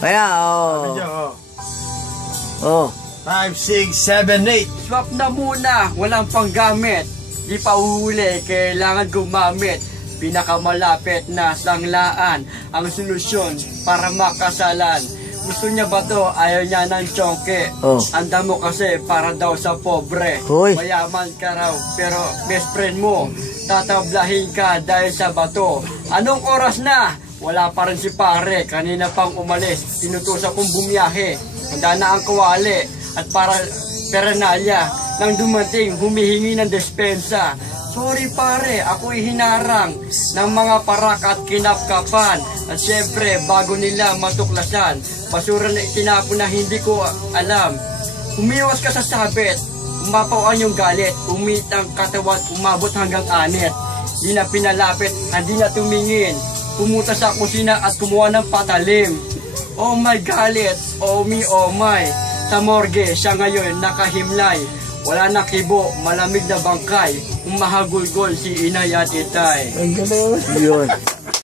Kaya, oh. Oh. 5, 6, 7, 8. Swap na muna, walang panggamit. Di pa uhuli, kailangan gumamit. Pinakamalapit na sanglaan ang solusyon para makasalan. Gusto niya ba to? Ayaw niya ng tsongke. Oh. Anda mo kasi para daw sa pobre. Hoy. Mayaman ka raw, pero best friend mo, tatablahin ka dahil sa bato. Anong oras na? Wala pa rin si pare, kanina pang umalis. Inutusan kong bumiyahe. Handa na ang kawali at para perenalya. Nang dumating, humihingi ng despensa. Sorry pare, ako'y hinarang ng mga parak at kinapkapan. At syempre, bago nila matuklasan, basura na itinapon na hindi ko alam. Umiwas ka sa sabit, umapawan yung galit, umit ang katawan, umabot hanggang anit. Di na pinalapit, hindi na tumingin. Pumunta sa kusina at kumuha ng patalim. Oh my galit, oh me, oh my. Sa morgue, siya ngayon nakahimlay. Wala na kibo, malamig na bangkay. Umahagulgol si inay at itay. Yun.